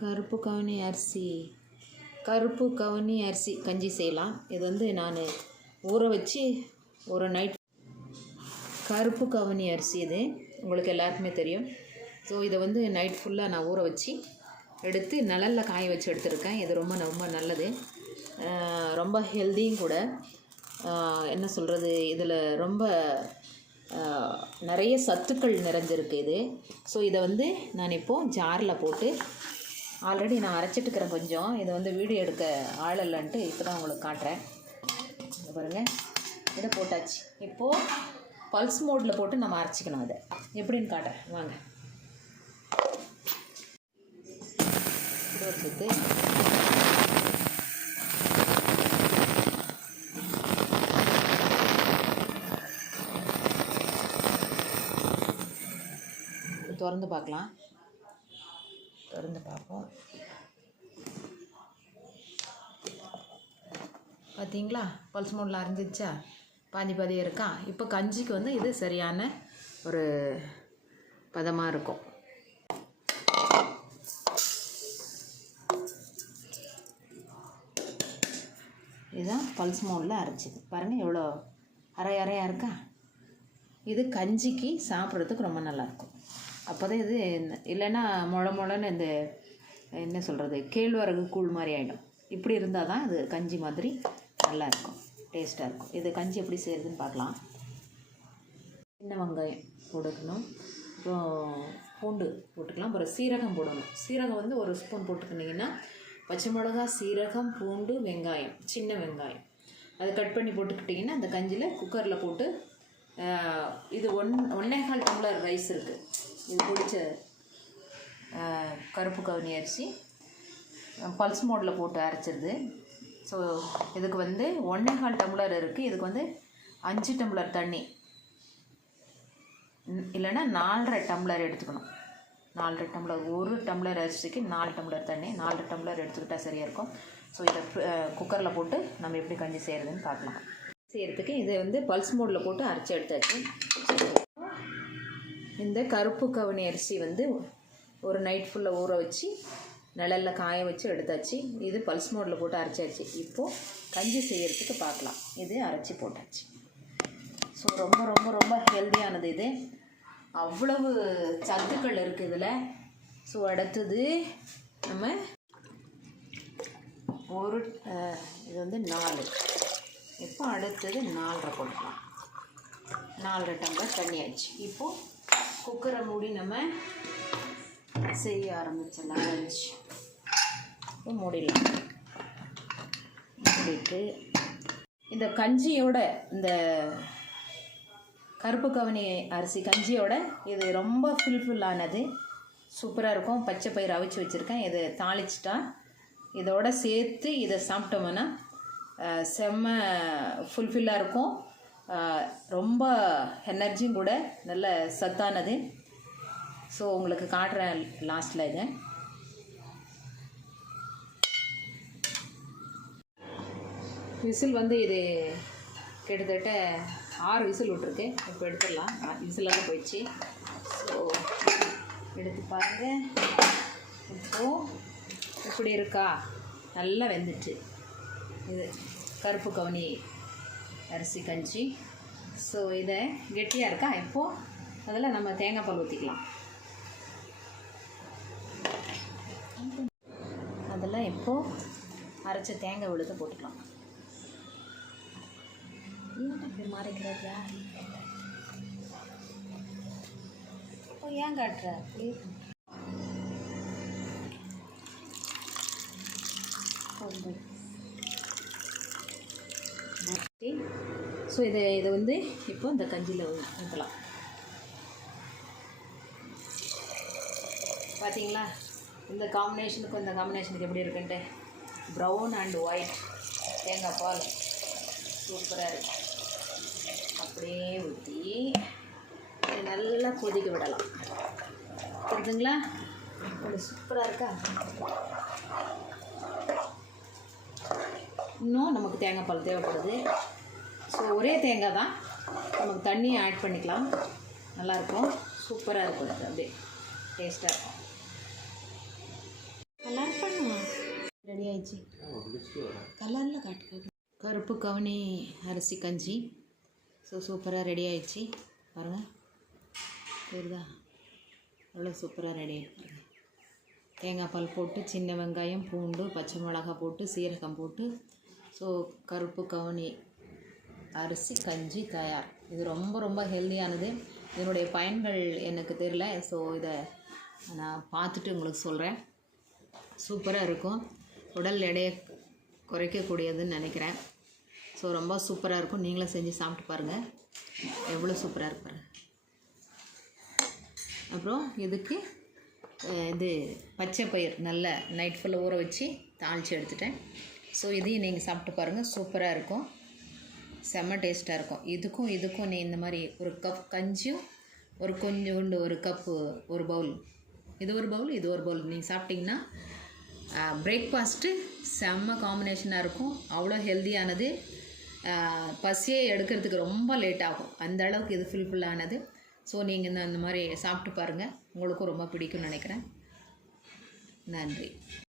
கருப்பு கவுனி அரிசி கருப்பு கவுனி அரிசி கஞ்சி செய்யலாம். இது வந்து நான் ஊற வச்சு ஒரு நைட் கருப்பு கவுனி அரிசி இது. உங்களுக்கு எல்லாருக்குமே தெரியும். ஸோ இதை வந்து நைட் ஃபுல்லாக நான் ஊற வச்சு எடுத்து நிழலில் காய வச்சு எடுத்திருக்கேன். இது ரொம்ப ரொம்ப நல்லது. ரொம்ப ஹெல்தியும் கூட. என்ன சொல்கிறது இதில் ரொம்ப நிறைய சத்துக்கள் நிறைஞ்சிருக்கு இது. ஸோ இதை வந்து நான் இப்போது ஜாரில் போட்டு ஆல்ரெடி நான் அரைச்சிட்டு இருக்கிறேன் கொஞ்சம். இதை வந்து வீடியோ எடுக்க ஆள் இல்லைன்ட்டு இப்போ தான் உங்களுக்கு காட்டுறேன். பாருங்கள் இதை போட்டாச்சு. இப்போது பல்ஸ் மோடில் போட்டு நம்ம அரைச்சிக்கணும் அதை எப்படின்னு காட்டுறேன். வாங்க. இது ஒரு சுத்து திறந்து பார்க்கலாம். திறந்து பார்ப்போம். பார்த்தீங்களா பல்ஸ் மோடில் அரைஞ்சிச்சா பாதி பாதி இருக்கா? இப்போ கஞ்சிக்கு வந்து இது சரியான ஒரு பதமாக இருக்கும். இதுதான் பல்ஸ் மோடில் அரைச்சிது பாருங்கள் எவ்வளோ அரை அரையாக இருக்கா? இது கஞ்சிக்கு சாப்பிட்றதுக்கு ரொம்ப நல்லாயிருக்கும் அப்போ தான் இது இல்லைன்னா முள முளன்னு இந்த என்ன சொல்கிறது கேழ்வரகு கூழ் மாதிரி ஆகிடும் இப்படி இருந்தால் தான் அது கஞ்சி மாதிரி நல்லா இருக்கும் டேஸ்ட்டாக இருக்கும். இது கஞ்சி எப்படி செய்கிறதுன்னு பார்க்கலாம். சின்ன வெங்காயம் போட்டுக்கணும். அப்புறம் பூண்டு போட்டுக்கலாம். அப்புறம் சீரகம் போடணும். சீரகம் வந்து ஒரு ஸ்பூன் போட்டுக்கிட்டிங்கன்னா பச்சை மிளகா சீரகம் பூண்டு வெங்காயம் சின்ன வெங்காயம். அது கட் பண்ணி போட்டுக்கிட்டிங்கன்னா அந்த கஞ்சியில் குக்கரில் போட்டு இது ஒன் ஒன்னேகால் டம்ளர் ரைஸ் இருக்குது இது பிடிச்ச கருப்பு கவுனி அரிசி. பல்ஸ் மோடில் போட்டு அரைச்சிருது. ஸோ இதுக்கு வந்து ஒன்னேகால் டம்ளர் இருக்குது இதுக்கு வந்து அஞ்சு டம்ளர் தண்ணி. இல்லைன்னா நாலரை டம்ளர் எடுத்துக்கணும். நாலரை டம்ளர் ஒரு டம்ளர் அரிசிக்கு நாலு டம்ளர் தண்ணி. நாலு டம்ளர் எடுத்துக்கிட்டால் சரியாக இருக்கும். ஸோ இதை குக்கரில் போட்டு நம்ம எப்படி கஞ்சி செய்கிறதுன்னு பார்க்கலாம். செய்கிறதுக்கு இதை வந்து பல்ஸ் மோடில் போட்டு அரைச்சி எடுத்தாச்சு. இந்த கருப்பு கவனி அரிசி வந்து ஒரு நைட் ஃபுல்லாக ஊற வச்சு நிழலில் காய வச்சு எடுத்தாச்சு. இது பல்ஸ் மோடில் போட்டு அரைச்சாச்சு. இப்போது கஞ்சி செய்கிறதுக்கு பார்க்கலாம். இது அரைச்சி போட்டாச்சு. ஸோ ரொம்ப ரொம்ப ரொம்ப ஹெல்த்தியானது இது. அவ்வளவு சத்துக்கள் இருக்குது இதில். ஸோ அடுத்தது நம்ம ஒரு இது வந்து நாலு. இப்போ அடுத்தது நாலரை கொடுக்கலாம் நாலரை டம்ளர் தண்ணி ஆச்சு இப்போது குக்கரை மூடி நம்ம செய்ய ஆரம்பிச்சிடலாம். லஞ்ச் இப்போ மூடிடலாம். மூடிட்டு இந்த கஞ்சியோட இந்த கருப்பு கவனி அரிசி கஞ்சியோட இது ரொம்ப ஃபில்ஃபுல்லானது. சூப்பராக இருக்கும். பச்சை பயிர் அவிச்சு வச்சுருக்கேன். இதை தாளிச்சிட்டா இதோட சேர்த்து இதை சாப்பிட்டோம்னா செம்ம ஃபுல்ஃபில்லாக இருக்கும். ரொம்ப எனர்ஜியும் கூட நல்ல சத்தானது. ஸோ உங்களுக்கு காட்டுறேன் லாஸ்ட்டில் இதை. விசில் வந்து இது கிட்டத்தட்ட ஆறு விசில் விட்ருக்கு இப்போ எடுத்துடலாம். விசிலெல்லாம் போயிடுச்சு. ஸோ எடுத்து பாருங்கள் இப்போது இப்படி இருக்கா? நல்லா வெந்துச்சு இது கருப்பு கவுனி அரிசி கஞ்சி. ஸோ இதை கெட்டியாக இருக்கா? இப்போது அதில் நம்ம தேங்காய் பால் ஊற்றிக்கலாம் அதில் இப்போது அரைச்ச தேங்காய் விழுத போட்டுக்கலாம். ஏன் மாறிக்கிறது ஓ ஏன் காட்டுற? ஸோ இதை இதை வந்து இப்போ இந்த கஞ்சியில் ஊற்றலாம் பார்த்தீங்களா இந்த காம்பினேஷனுக்கும் இந்த காம்பினேஷனுக்கு எப்படி இருக்குன்ட்டு? ப்ரௌன் அண்ட் ஒயிட் தேங்காய் பால். சூப்பராக இருக்கும் அப்படியே ஊற்றி இதை நல்லா கொதிக்க விடலாம். தெரிஞ்சுங்களா கொஞ்சம் சூப்பராக இருக்கா? இன்னும் நமக்கு தேங்காய் பால் தேவைப்படுது. ஸோ ஒரே தேங்காய் தான் நமக்கு தண்ணியை ஆட் பண்ணிக்கலாம். நல்லாயிருக்கும் சூப்பராக இருக்கும் இது அப்படியே டேஸ்ட்டாக இருக்கும். கஞ்சி கலரில் காட்டுக்காது கருப்பு கவுனி அரிசி கஞ்சி. ஸோ சூப்பராக ரெடி ஆயிடுச்சு. பாருங்கள் தெரியுதா? அவ்வளோ சூப்பராக ரெடி ஆகிடுச்சு தேங்காய் பால் போட்டு சின்ன வெங்காயம் பூண்டு பச்சை மிளகாய் போட்டு சீரகம் போட்டு. ஸோ கருப்பு கவுனி அரிசி கஞ்சி தயார். இது ரொம்ப ரொம்ப ஹெல்தியானது இதனுடைய பயன்கள் எனக்கு தெரியல. ஸோ இதை நான் பார்த்துட்டு உங்களுக்கு சொல்கிறேன் சூப்பராக இருக்கும். உடல் எடையை குறைக்கக்கூடியதுன்னு நினைக்கிறேன். ஸோ ரொம்ப சூப்பராக இருக்கும். நீங்களும் செஞ்சு சாப்பிட்டு பாருங்கள் எவ்வளோ சூப்பராக இருப்பாரு அப்புறம் இதுக்கு இது பச்சை பயிர் நல்ல நைட் ஃபுல்லாக ஊற வச்சு தாளித்து எடுத்துட்டேன். ஸோ இதையும் நீங்கள் சாப்பிட்டு பாருங்கள் சூப்பராக இருக்கும். செம்ம டேஸ்ட்டாக இருக்கும். இதுக்கும் இதுக்கும் நீ இந்த மாதிரி ஒரு கப் கஞ்சியும் ஒரு கொஞ்சோண்டு ஒரு கப்பு ஒரு பவுல் இது ஒரு பவுல் இது ஒரு பவுல் நீங்கள் சாப்பிட்டிங்கன்னா பிரேக்ஃபாஸ்ட்டு செம்ம காம்பினேஷனாக இருக்கும். அவ்வளோ ஹெல்த்தியானது பசியே எடுக்கிறதுக்கு ரொம்ப லேட் ஆகும். அந்த அளவுக்கு இது ஃபுல்ஃபுல்லானது ஸோ நீங்கள் இந்த அந்த மாதிரி சாப்பிட்டு பாருங்கள் உங்களுக்கும் ரொம்ப பிடிக்கும்னு நினைக்கிறேன். நன்றி.